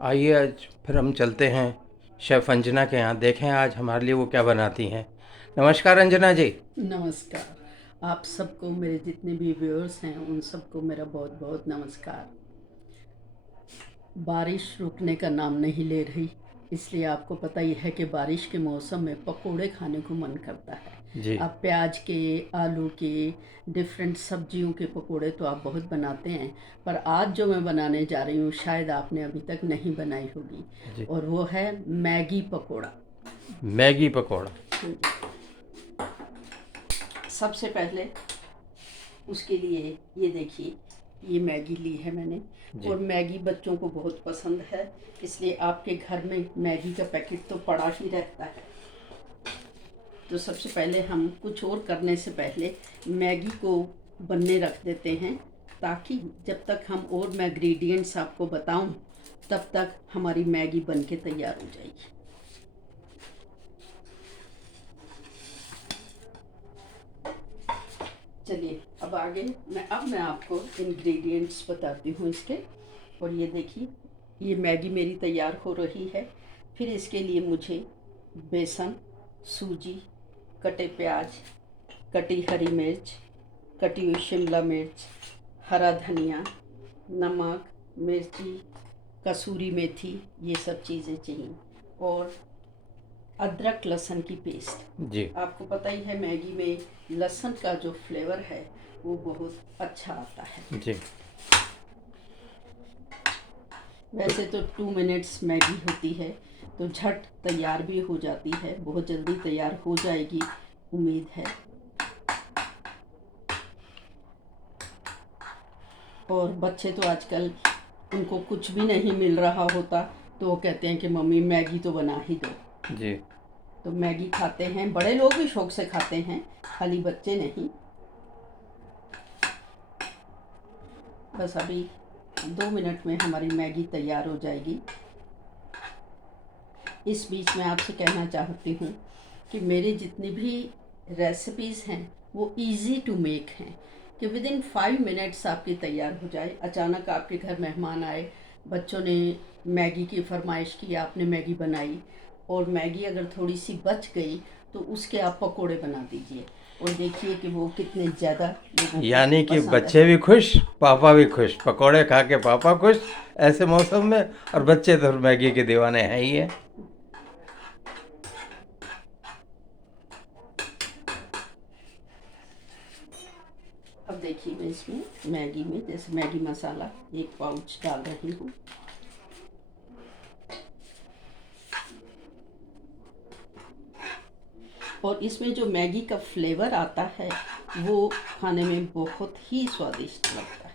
आइए आज फिर हम चलते हैं शेफ़ अंजना के यहाँ, देखें आज हमारे लिए वो क्या बनाती हैं। नमस्कार अंजना जी। नमस्कार। आप सबको, मेरे जितने भी व्यूअर्स हैं उन सबको मेरा बहुत बहुत नमस्कार। बारिश रुकने का नाम नहीं ले रही, इसलिए आपको पता ही है कि बारिश के मौसम में पकोड़े खाने को मन करता है। जी। आप प्याज के, आलू के, डिफरेंट सब्जियों के पकोड़े तो आप बहुत बनाते हैं, पर आज जो मैं बनाने जा रही हूँ शायद आपने अभी तक नहीं बनाई होगी, जी। और वो है मैगी पकोड़ा। मैगी पकौड़ा। हाँ जी। सबसे पहले उसके लिए ये देखिए, ये मैगी ली है मैंने, जी। और मैगी बच्चों को बहुत पसंद है, इसलिए आपके घर में मैगी का पैकेट तो पड़ा ही रहता है। तो सबसे पहले हम कुछ और करने से पहले मैगी को बनने रख देते हैं, ताकि जब तक हम और मैं इंग्रेडिएंट्स आपको बताऊं तब तक हमारी मैगी बन के तैयार हो जाएगी। चलिए अब आगे मैं आपको इंग्रेडिएंट्स बताती हूँ इसके। और ये देखिए, ये मैगी मेरी तैयार हो रही है। फिर इसके लिए मुझे बेसन, सूजी, कटे प्याज, कटी हरी मिर्च, कटी हुई शिमला मिर्च, हरा धनिया, नमक, मिर्ची, कसूरी मेथी, ये सब चीज़ें चाहिए। और अदरक लहसुन की पेस्ट। जी। आपको पता ही है मैगी में लहसुन का जो फ्लेवर है वो बहुत अच्छा आता है। जी। तो वैसे तो 2 मिनट्स मैगी होती है, तो झट तैयार भी हो जाती है, बहुत जल्दी तैयार हो जाएगी, उम्मीद है। और बच्चे तो आजकल, उनको कुछ भी नहीं मिल रहा होता तो वो कहते हैं कि मम्मी मैगी तो बना ही दो। जी। तो मैगी खाते हैं, बड़े लोग भी शौक से खाते हैं, खाली बच्चे नहीं। बस अभी 2 मिनट में हमारी मैगी तैयार हो जाएगी। इस बीच में आपसे कहना चाहती हूँ कि मेरी जितनी भी रेसिपीज़ हैं वो इजी टू मेक हैं, कि विद इन 5 मिनट्स आपकी तैयार हो जाए। अचानक आपके घर मेहमान आए, बच्चों ने मैगी की फरमाइश की, आपने मैगी बनाई, और मैगी अगर थोड़ी सी बच गई तो उसके आप पकोड़े बना दीजिए, और देखिए कि वो कितने ज़्यादा लोगों को यानी कि पसंद बच्चे है। भी खुश, पापा भी खुश, पकौड़े खा के पापा खुश ऐसे मौसम में, और बच्चे तो मैगी के दीवाने हैं ही हैं। अब देखिए, मैं इसमें मैगी में जैसे मैगी मसाला 1 पाउच डाल रही हूँ। और इसमें जो मैगी का फ्लेवर आता है वो खाने में बहुत ही स्वादिष्ट लगता है।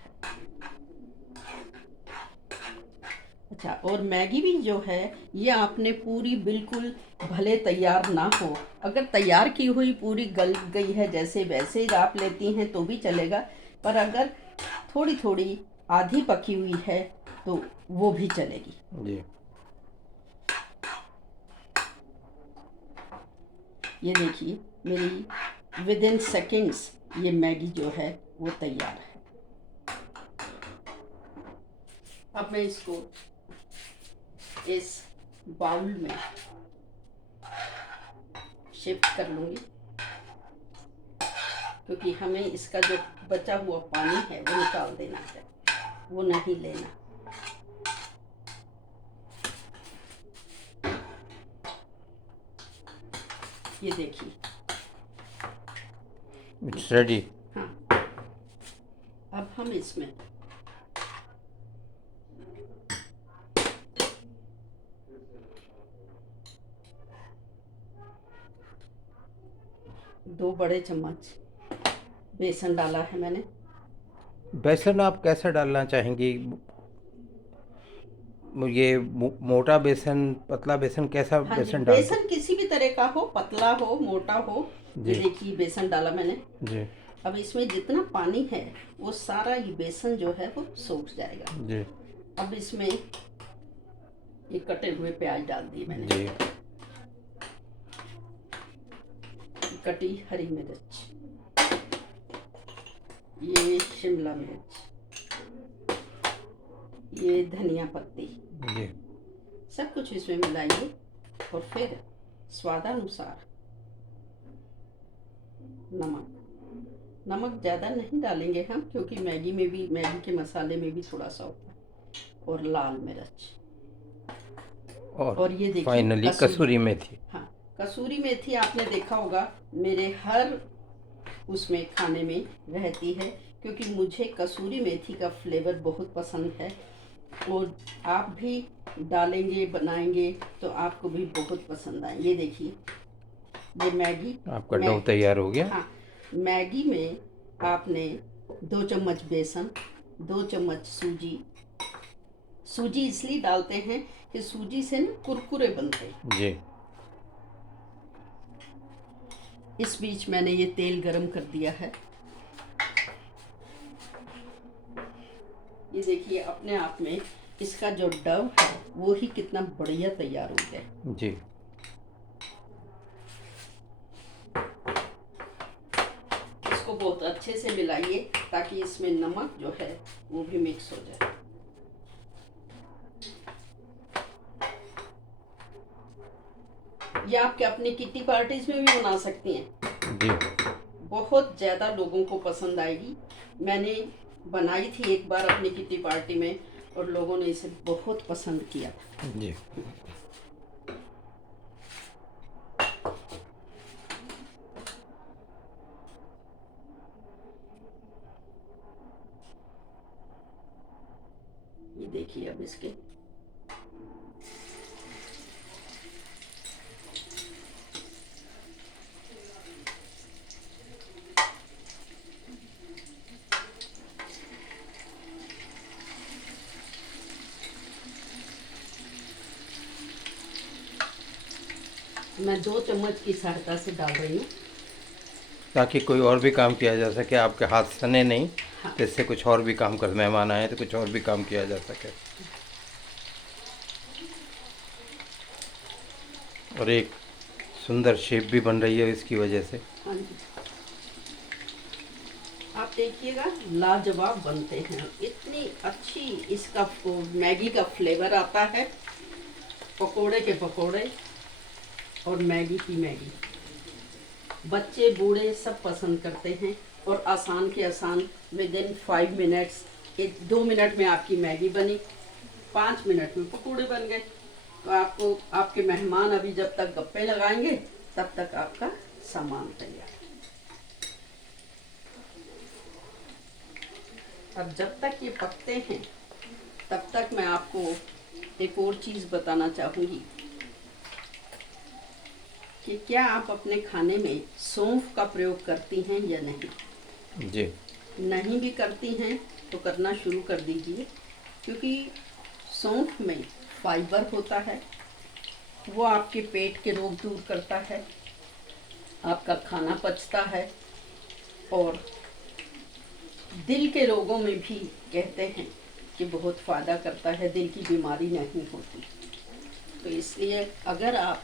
अच्छा, और मैगी भी जो है ये आपने पूरी बिल्कुल, भले तैयार ना हो, अगर तैयार की हुई पूरी गल गई है जैसे वैसे आप लेती हैं तो भी चलेगा, पर अगर थोड़ी थोड़ी आधी पकी हुई है तो वो भी चलेगी। जी। ये देखिए, मेरी विद इन सेकेंड्स ये मैगी जो है वो तैयार है। अब मैं इसको इस बाउल में शिफ्ट कर लूँगी, क्योंकि हमें इसका जो बचा हुआ पानी है वो निकाल देना है, वो नहीं लेना। ये देखिए। It's ready. हाँ, अब हम इसमें दो बड़े चम्मच बेसन डाला है मैंने। बेसन आप कैसा डालना चाहेंगी? ये मोटा बेसन, पतला बेसन, कैसा हाँ जी, बेसन डालते? बेसन किसी भी तरह का हो, पतला हो, मोटा हो। ये जी। देखिए, बेसन डाला मैंने। जी। अब इसमें जितना पानी है वो सारा ये बेसन जो है वो सूख जाएगा। जी। अब इसमें ये कटे हुए प्याज डाल दिए मैंने, जी। कटी हरी मिर्च, ये शिमला मिर्च, ये धनिया पत्ती, जी। सब कुछ इसमें मिलाइए और फिर स्वादानुसार नमक ज़्यादा नहीं डालेंगे हम, क्योंकि मैगी के मसाले में भी थोड़ा सा होता है। और लाल मिर्च और ये देखिए फाइनली कसूरी मेथी। हाँ, कसूरी मेथी आपने देखा होगा मेरे हर उसमें खाने में रहती है, क्योंकि मुझे कसूरी मेथी का फ्लेवर बहुत पसंद है। और आप भी डालेंगे बनाएंगे तो आपको भी बहुत पसंद आए। ये देखिए, ये मैगी आपका डो तैयार हो गया। हाँ, मैगी में आपने 2 चम्मच बेसन, 2 चम्मच सूजी इसलिए डालते हैं कि सूजी से ना कुरकुरे बनते हैं जी। इस बीच मैंने ये तेल गरम कर दिया है। ये देखिए, अपने आप में इसका जो डव है वो ही कितना बढ़िया तैयार हो गया जी। इसको बहुत अच्छे से मिलाइए ताकि इसमें नमक जो है वो भी मिक्स हो जाए। ये आपके अपनी किट्टी पार्टीज में भी बना सकती हैं जी। बहुत ज़्यादा लोगों को पसंद आएगी। मैंने बनाई थी एक बार अपनी किट्टी पार्टी में और लोगों ने इसे बहुत पसंद किया था। जी। ये देखिए, अब इसके मैं 2 चम्मच की सहायता से डाल रही हूँ ताकि कोई और भी काम किया जा सके, आपके हाथ सने नहीं। हाँ। तो इससे कुछ और भी काम कर, मेहमान आए तो कुछ और भी काम किया जा सके। और एक सुंदर शेप भी बन रही है इसकी वजह से। हाँ जी, आप देखिएगा लाजवाब बनते हैं। इतनी अच्छी इसका मैगी का फ्लेवर आता है। पकोड़े के पकोड़े और मैगी की मैगी, बच्चे बूढ़े सब पसंद करते हैं। और आसान के आसान, विद इन 5 मिनट्स, 2 मिनट में आपकी मैगी बनी, 5 मिनट में पकोड़े बन गए। तो आपको आपके मेहमान अभी जब तक गप्पे लगाएंगे तब तक आपका सामान तैयार। अब जब तक ये पकते हैं तब तक मैं आपको एक और चीज़ बताना चाहूँगी कि क्या आप अपने खाने में सौंफ का प्रयोग करती हैं या नहीं। जी। नहीं भी करती हैं तो करना शुरू कर दीजिए, क्योंकि सौंफ में फाइबर होता है, वो आपके पेट के रोग दूर करता है, आपका खाना पचता है और दिल के रोगों में भी कहते हैं कि बहुत फ़ायदा करता है, दिल की बीमारी नहीं होती। तो इसलिए अगर आप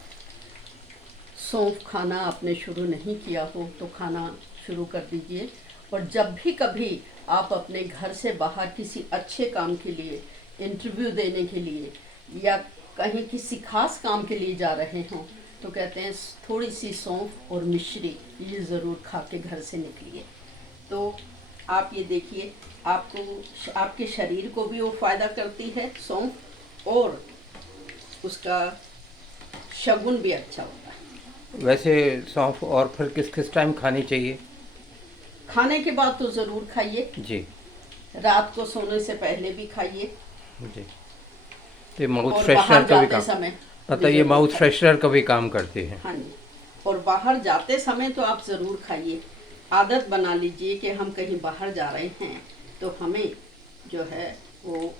सौंफ खाना आपने शुरू नहीं किया हो तो खाना शुरू कर दीजिए। और जब भी कभी आप अपने घर से बाहर किसी अच्छे काम के लिए, इंटरव्यू देने के लिए या कहीं किसी खास काम के लिए जा रहे हों तो कहते हैं थोड़ी सी सौंफ और मिश्री ये ज़रूर खा के घर से निकलिए। तो आप ये देखिए, आपको आपके शरीर को भी वो फ़ायदा करती है सौंफ, और उसका शगुन भी अच्छा होता है। वैसे सौंफ और फिर किस किस टाइम खानी चाहिए? खाने के बाद तो ज़रूर खाइए, जी। रात को सोने से पहले भी खाइए, जी। तो ये माउथ और फ्रेशनर बाहर का भी जाते काम, समय मतलब ये ज़रूर माउथ खाइए। फ्रेशनर का भी काम करती है। हाँ जी, और बाहर जाते समय तो आप ज़रूर खाइए। आदत बना लीजिए कि हम कहीं बाहर जा रहे हैं तो हमें जो है वो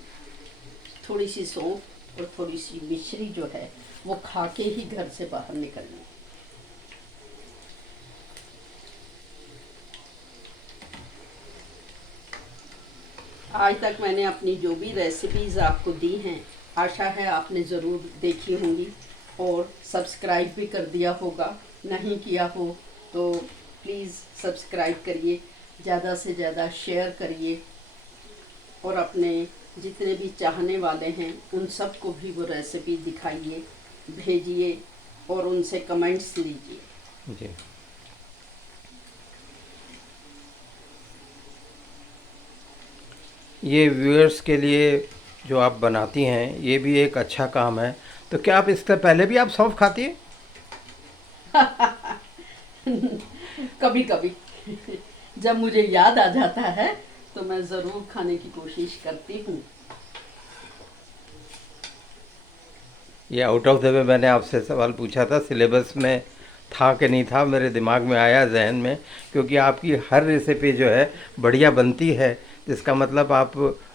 थोड़ी सी सौंफ और थोड़ी सी मिश्री जो है वो खा के ही घर से बाहर निकलना। आज तक मैंने अपनी जो भी रेसिपीज़ आपको दी हैं, आशा है आपने ज़रूर देखी होंगी और सब्सक्राइब भी कर दिया होगा। नहीं किया हो तो प्लीज़ सब्सक्राइब करिए, ज़्यादा से ज़्यादा शेयर करिए और अपने जितने भी चाहने वाले हैं उन सबको भी वो रेसिपी दिखाइए, भेजिए और उनसे कमेंट्स लीजिए। जी। ये व्यूअर्स के लिए जो आप बनाती हैं ये भी एक अच्छा काम है। तो क्या आप इससे पहले भी आप सौंफ खाती हैं? कभी कभी जब मुझे याद आ जाता है तो मैं ज़रूर खाने की कोशिश करती हूँ। ये आउट ऑफ द वे मैंने आपसे सवाल पूछा था, सिलेबस में था कि नहीं था, मेरे दिमाग में आया जहन में, क्योंकि आपकी हर रेसिपी जो है बढ़िया बनती है, जिसका मतलब आप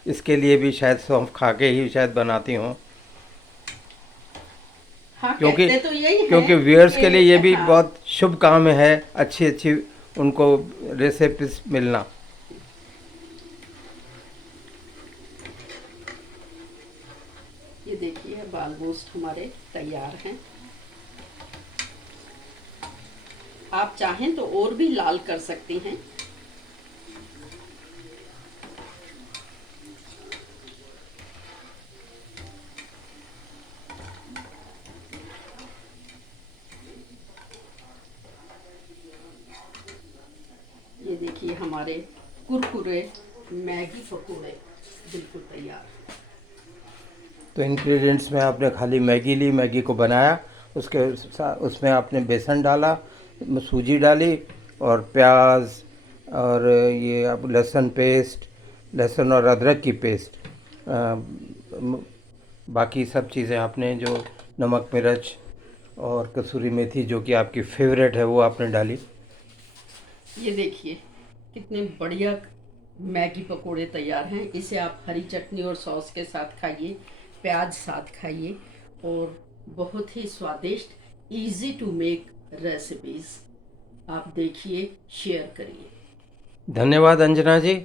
इसके लिए भी शायद सौंफ खा के ही शायद बनाती हों। हाँ, क्योंकि कहते तो यही क्योंकि हैं व्यूअर्स के लिए ये कि भी हाँ, बहुत शुभ काम है, अच्छी अच्छी उनको रेसिपीज मिलना। ये देखिए अब ऑलमोस्ट हमारे तैयार हैं। आप चाहें तो और भी लाल कर सकती हैं। ये देखिए हमारे कुरकुरे मैगी पकोड़े बिल्कुल तैयार। तो इंग्रेडिएंट्स में आपने खाली मैगी ली, मैगी को बनाया, उसमें आपने बेसन डाला, सूजी डाली और प्याज और ये अब लहसुन पेस्ट, लहसुन और अदरक की पेस्ट, बाकी सब चीज़ें आपने जो नमक मिर्च और कसूरी मेथी जो कि आपकी फेवरेट है वो आपने डाली। ये देखिए कितने बढ़िया मैगी पकोड़े तैयार हैं। इसे आप हरी चटनी और सॉस के साथ खाइए, प्याज साथ खाइए और बहुत ही स्वादिष्ट, इजी टू मेक रेसिपीज आप देखिए, शेयर करिए। धन्यवाद अंजना जी,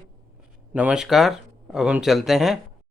नमस्कार। अब हम चलते हैं।